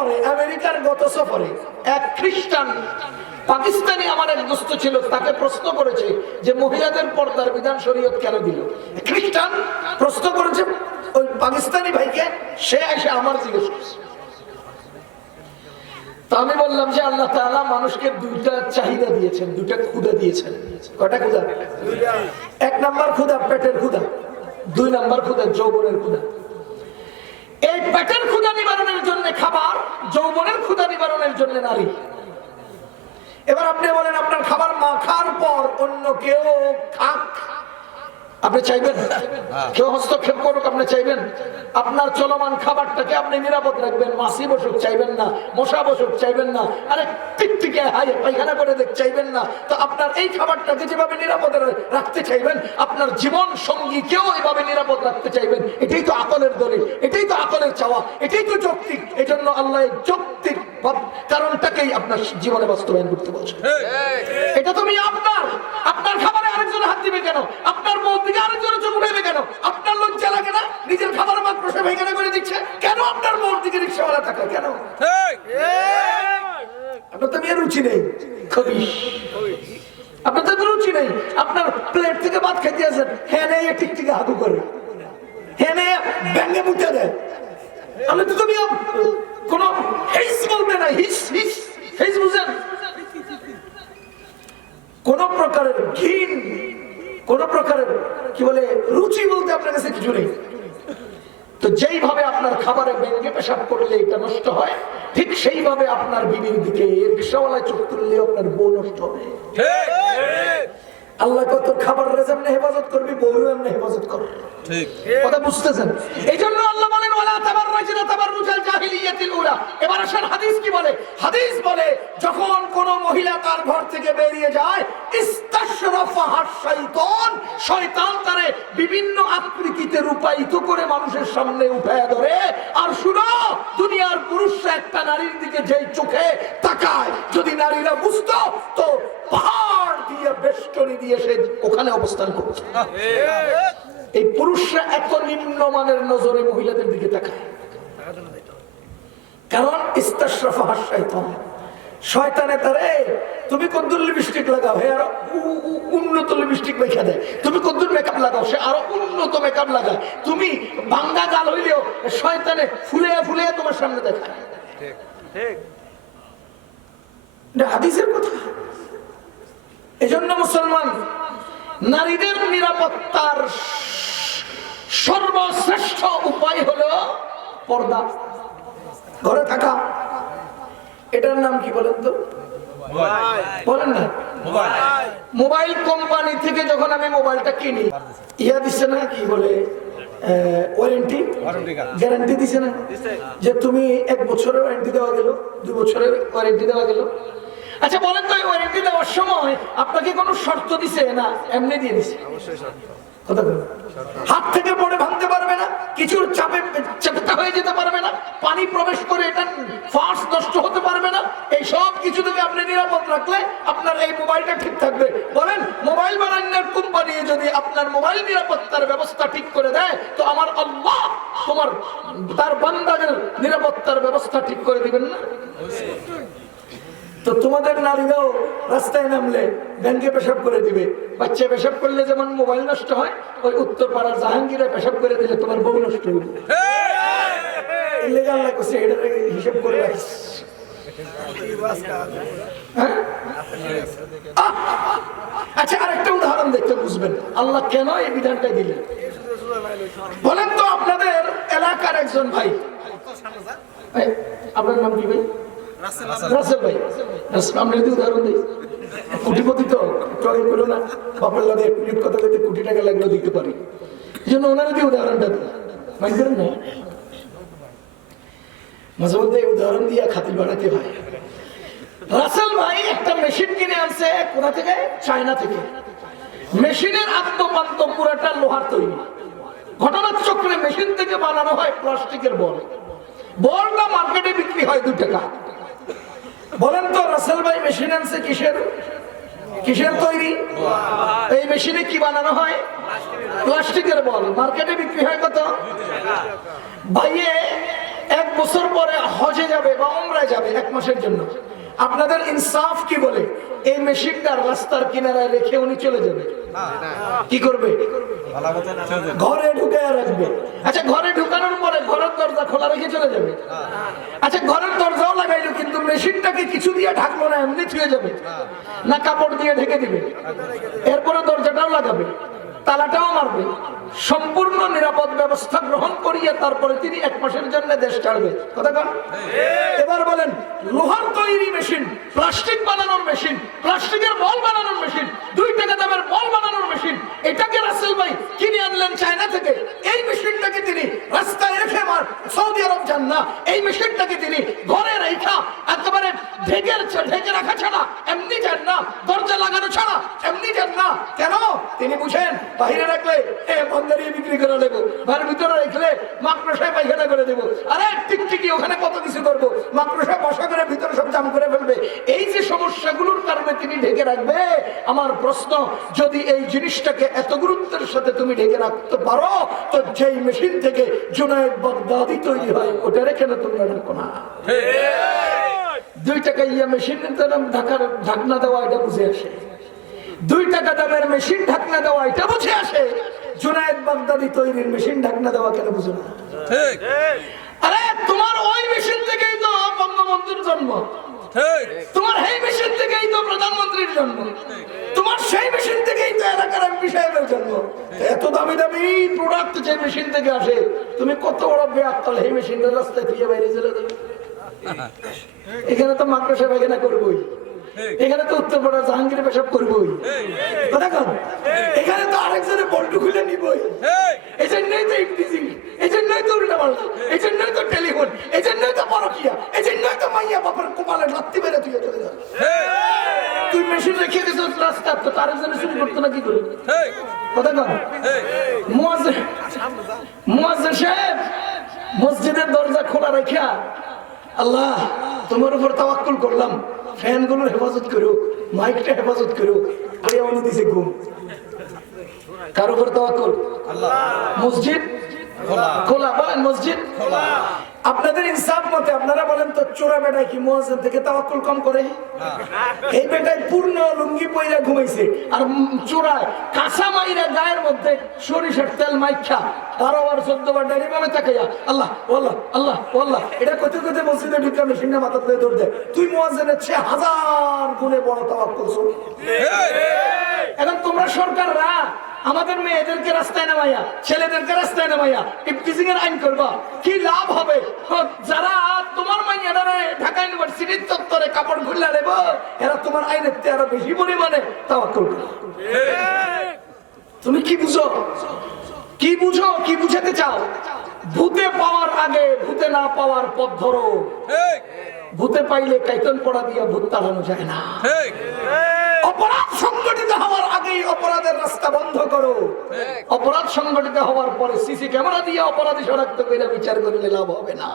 সফরে, আমেরিকার গত সফরে, এক খ্রিস্টান পাকিস্তানি আমার এক দোস্ত ছিল, তাকে প্রশ্ন করেছে যে, মহিলাদের পর্দার বিধান শরীয়ত কেন দিল? খ্রিস্টান প্রশ্ন করেছে, ওই পাকিস্তানি ভাইকে, সে এসে আমার জিজ্ঞেস করছে। তো আমি বললাম যে, আল্লাহ তাআলা মানুষকে দুইটা চাহিদা দিয়েছেন, দুইটা ক্ষুদা দিয়েছেন। কয়টা ক্ষুদা এক নাম্বার ক্ষুদা পেটের ক্ষুদা দুই নাম্বার ক্ষুদা যৌবনের ক্ষুদা এই পেটের ক্ষুদা নিবারণের জন্য খাবার জন্য নারী। এবার আপনি বলেন আপনার খাবার মাখার পর অন্য কেউ খাক? আপনি চাইবেন? কেউ হস্তক্ষেপ করুক আপনি চাইবেন? আপনার চলমান খাবারটাকে আপনি নিরাপদ রাখবেন মাসি বসুক চাইবেন না মশা বসুক চাইবেন না আরে টিকটিকে হাই পায়খানা করে দেখ চাইবেন না। তো আপনার এই খাবারটাকে যেভাবে নিরাপদ রাখতে চাইবেন আপনার জীবন সঙ্গী কেউ এভাবে নিরাপদ রাখতে চাইবেন। এটাই তো আকলের দলিল এটাই তো আকলের চাওয়া এটাই তো যৌক্তিক। এই জন্য আল্লাহ যৌক্তিক কারণটাকেই আপনার জীবনে বাস্তবায়ন করতে বলছেন। এটা তুমি আপনার আপনার খাবারে আরেকজন হাত দিবে কেন? আপনার বউ দিকে আরেকজন চোখ উঠাইবে কেন? আপনার লজ্জা লাগে না? নিজের খাবার মাত্র সে ভেঙে করে দিচ্ছে। কেন আপনার বউর দিকে রিক্সাওয়ালা টাকা কেন? আপনার তো মেয়ের রুচি নেই। খবিশ আপনার তো রুচি নেই। আপনার প্লেট থেকে ভাত খেতে আছেন হ্যাঁ নেই টিকটিকে হাগু করে। হ্যাঁ নেই ব্যাঙ্গে মুটে দেয়। আমি তো তুমি কোন হিস বলবে না হিস হিস হিস বুঝেন। কোন প্রকারের ঘিন কোন প্রকারের কি বলে রুচি বলতে আপনার কাছে কিছু নেই। তো যেইভাবে আপনার খাবারে ব্যঙ্গে পেশাব করলে এটা নষ্ট হয় ঠিক সেইভাবে আপনার বিবির দিকে রিক্সাওয়ালায় চোখ তুললে আপনার বউ নষ্ট হবে। আল্লাহ কত খাবার রেজামনে হেফাজত করবি বউরও এমনি হেফাজত করবে। কথা বুঝতেছেন? এই জন্য আল্লাহ বলেন ওয়ালা তাবাররাজনা তাবাররুজাল জাহিলিয়াতিল উলা। এবার আসেন হাদিস কি বলে? হাদিস বলে যখন কোন মহিলা তার ঘর থেকে বেরিয়ে যায় ইস্তাশরাফাহা শাইতান শয়তান তারে বিভিন্ন আকৃতিতে রূপায়িত করে মানুষের সামনে উঠায় ধরে। আর শুনো, দুনিয়ার পুরুষরা একটা নারীর দিকে যেই চোখে তাকায়, যদি নারীরা বুঝতো, তো পাহাড় দিয়ে বেষ্টনী দিয়ে সে ওখানে অবস্থান করতো। এই পুরুষরা এত নিম্নমানের নজরে মহিলাদের দিকে তাকায়। কারণ ইস্তাশরাফা শয়তান। শয়তানে তারে তুমি কদ্দুর লিপস্টিক লাগাও? হে আরও উন্নত লিপস্টিক মেখা দেয় তুমি কদ্দুর মেকআপ লাগাও? সে আরও উন্নত মেকআপ লাগায়। তুমি ভাঙ্গা গাল হইলেও শয়তানে ফুলে ফুলে তোমার সামনে দেখায়। হাদিসের কথা। এজন্য মুসলমান নারীদের নিরাপত্তার সর্বশ্রেষ্ঠ উপায় হলো পর্দা। ঘরে থাকা। এটার নাম কি বলেন তো? বলেন না। মোবাইল। কোম্পানি থেকে যখন আমি মোবাইলটা কিনি ইয়া দিচ্ছে না কি বলে? ওয়ারেন্টি গ্যারান্টি দিছে না? যে তুমি এক বছরের ওয়ারেন্টি দেওয়া গেল দুই বছরের ওয়ারেন্টি দেওয়া গেল। আচ্ছা বলেন তো ওয়ারেন্টি দেওয়ার সময় আপনাকে কোনো শর্ত দিছে না? এমনি দিয়ে দিছে? কথা হাত থেকে পড়ে ভাঙতে পারবে না কিছুর চাপে চাপটা হয়ে যেতে পারবে না পানি প্রবেশ করে এটা ফার্স নষ্ট হতে পারবে না এই সব কিছু থেকে আপনি নিরাপদ রাখলে আপনার এই মোবাইলটা ঠিক থাকবে বলেন মোবাইল বানানোর কোম্পানি যদি আপনার মোবাইল নিরাপত্তার ব্যবস্থা ঠিক করে দেয় তো আমার আল্লাহ তোমার তার বান্দাদের নিরাপত্তার ব্যবস্থা ঠিক করে দিবেন না তো তোমাদের নারীরাও রাস্তায় নামলে ব্যাংকে পেশাব করে দিবে বাচ্চা পেশাব করলে যেমন মোবাইল নষ্ট হয় ওই উত্তর পাড়ার জাহাঙ্গীরে পেশাব করে দিলে তোমার বউ নষ্ট হইবে ইলেগাল লাগছে এটা হিসেব করে রাখিস? আহ! আচ্ছা আরেকটা উদাহরণ দেখতে বুঝবেন। আল্লাহ কেন এই বিধানটা দিলেন? বলেন তো আপনাদের এলাকার একজন ভাই। আপনার নাম কি ভাই? রাসেল ভাই। আমরা যদি উদাহরণ দিই কোটিপতি তো ট্রয় করো না বাপের লাগে এক মিনিট কথা বলতে কোটি টাকা লাগলেও দিতে পারি। এই জন্য ওনারা দিয়ে উদাহরণটা দিই না? মাঝে মধ্যে উদাহরণ দিয়ে খাতির বানাতে হয়। রাসেল ভাই একটা মেশিন কিনে আনছে কোথা থেকে? চায়না থেকে। মেশিনের আত্মপান্ত পুরাটা লোহার তৈরি। ঘটনার চক্রে মেশিন থেকে বানানো হয় প্লাস্টিকের বল। বলটা মার্কেটে বিক্রি হয় দু টাকা। বলেন তো, রাসেল ভাই মেশিন আনছে কিসের? কিসের তৈরি? এই মেশিনে কি বানানো হয়? প্লাস্টিকের বল। মার্কেটে বিক্রি হয় কত? ভাইয়ে এক বছর পরে হজে যাবে বা ওমরায় যাবে এক মাসের জন্য। আপনাদের ইনসাফ কি বলে? এই মেশিনটা রাস্তার কিনারায় রেখে উনি চলে যাবে। কি করবে? ঘরে ঢুকে রাখবে। আচ্ছা ঘরে ঢুকানোর পরে ঘরের দরজা খোলা রেখে চলে যাবে। আচ্ছা ঘরের দরজাও লাগাইলো, কিন্তু মেশিনটাকে কিছু দিয়ে ঢাকলো না, এমনি ছুঁয়ে যাবে। না কাপড় দিয়ে ঢেকে দিবে। লাগাবে তালাটাও মারবে। সম্পূর্ণ নিরাপদ ব্যবস্থা গ্রহণ করিয়ে তারপরে তিনি এক মাসের জন্য দেশ ছাড়বে। কথা এবার বলেন, লোহার তৈরি মেশিন, প্লাস্টিক বানানোর মেশিন, প্লাস্টিকের বল বানানোর মেশিন, দুই টাকা দামের বল বানানোর মেশিন, এটাকে রাসেল ভাই কিনে আনলেন চায়না থেকে। এই মেশিনটাকে তিনি রাস্তায় রেখে আমার সৌদি আরব যান না। এই মেশিনটাকে তিনি ঘরে রেখা, একেবারে ঢেকে ঢেকে রাখা ছাড়া, এমনি যান না, দরজা লাগানো ছাড়া, এমনি যান না। কেন? তিনি বুঝেন বাহিরে রাখলে এ বন্দরে বিক্রি করে দেবো ঘরের ভিতরে রাখলে মাকড়সায় পায়খানা করে দেবো। আরে টিকটিকি ওখানে কত কিছু করব? মাকড়সায় বসা করে ভিতরে সব জাম করে ফেলবে। এই যে সমস্যাগুলোর কারণে তিনি ঢেকে রাখবে আমার প্রশ্ন যদি এই জিনিসটাকে এত গুরুত্বের সাথে তুমি ঢেকে রাখতে পারো তো যেই মেশিন থেকে জুনায়দ বাগদাদি তৈরি হয় ওটা রেখে না তোমরা রাখো না। দুই টাকা ইয়া মেশিন ঢাকার ঢাকনা দেওয়া এটা বুঝে আসে। দুই টাকা দামের মেশিন ঢাকনা দেওয়া এটা বুঝে আসে? জুনায়দ বাগদাদি তৈরির মেশিন ঢাকনা দেওয়া কেন বুঝো না? ঠিক। আরে তোমার ওই মেশিন থেকেই তো বঙ্গবন্ধুর জন্ম। তোমার সেই মেশিন থেকেই তো প্রধানমন্ত্রীর জন্ম। তোমার সেই মেশিন থেকেই তো এলাকার এমপি সাহেবের জন্ম। এত দামি দামি প্রোডাক্ট যে মেশিন থেকে আসে তুমি কত বড় এই মেশিনের রাস্তায় দিয়ে বাইরে চলে যাবে। এখানে তো মাকড়সা পায়খানা করবোই। এখানে তো উত্তরপাড়া জাহাঙ্গীর পেশাব করবোই। কথা কন এখানে তো আরেকজনের বল্টু খুলে নিবই। এই জন্যই তো ইফটিজিং এই জন্যই তো উল্টা পাল্টা এই জন্যই তো টেলিফোন এই জন্যই তো পরকিয়া এই জন্যই তো মাইয়া বাবার কপালে লাত্তি মেরে তুই চলে তুই মেশিন রেখে দিস রাস্তা তো তার জন্য শুরু করতো না কি করে? কথা কন সাহেব মসজিদের দরজা খোলা রাখিয়া আল্লাহ তোমার উপর তাওয়াক্কুল করলাম। ফ্যানগুলোর হেফাজত করো মাইকটা হেফাজত করো আরে উনি দিছে ঘুম। কার উপর তাওয়াক্কুল? মসজিদ? খোলা। বলেন মসজিদ? আপনাদের ইনসাফ মতে আপনারা বলেন তো চোরা বেটায় কি মুয়াজ্জিন থেকে তাওয়াক্কুল কম করে? এই বেটায় পূর্ণ লুঙ্গি পইরা ঘুমাইছে। আর চোরায় কাঁচা মাইরা গায়ের মধ্যে সরিষার তেল মাইখা বারো বার চোদ্দ বার ডাইরি ভাবে তাকাইয়া আল্লাহ আল্লাহ আল্লাহ আল্লাহ। এটা কোথা কোথায় মসজিদে ঢুকে মেশিনটা মাথা দিয়ে দৌড় দেয় তুই মুয়াজ্জিনের চেয়ে হাজার গুণে বড় তাওয়াক্কুল করছ এখন তোমরা সরকাররা আমাদের মেয়েদেরকে রাস্তায় নামাইয়া ছেলেদেরকে রাস্তায় নামাইয়া ইফটিজিং এর আইন করবা। কি লাভ হবে? যারা তোমার মাইয়াদারে ঢাকা ইউনিভার্সিটির চত্বরে কাপড় খুললা নেব এরা তোমার আইনের চেয়ে আরও বেশি পরিমাণে তাওয়া করবে। তুমি কি বুঝো? কি বুঝো? কি বুঝাতে চাও? ভূতে পাওয়ার আগে ভূতে না পাওয়ার পথ ধরো। ভূতে পাইলে কাইতন পড়া দিয়া ভূত তাড়ানো যায় না। অপরাধ সংগঠিত হওয়ার আগেই অপরাধের রাস্তা বন্ধ করো। অপরাধ সংগঠিত হওয়ার পরে সিসি ক্যামেরা দিয়ে অপরাধী শনাক্ত করে বিচার করলে লাভ হবে না।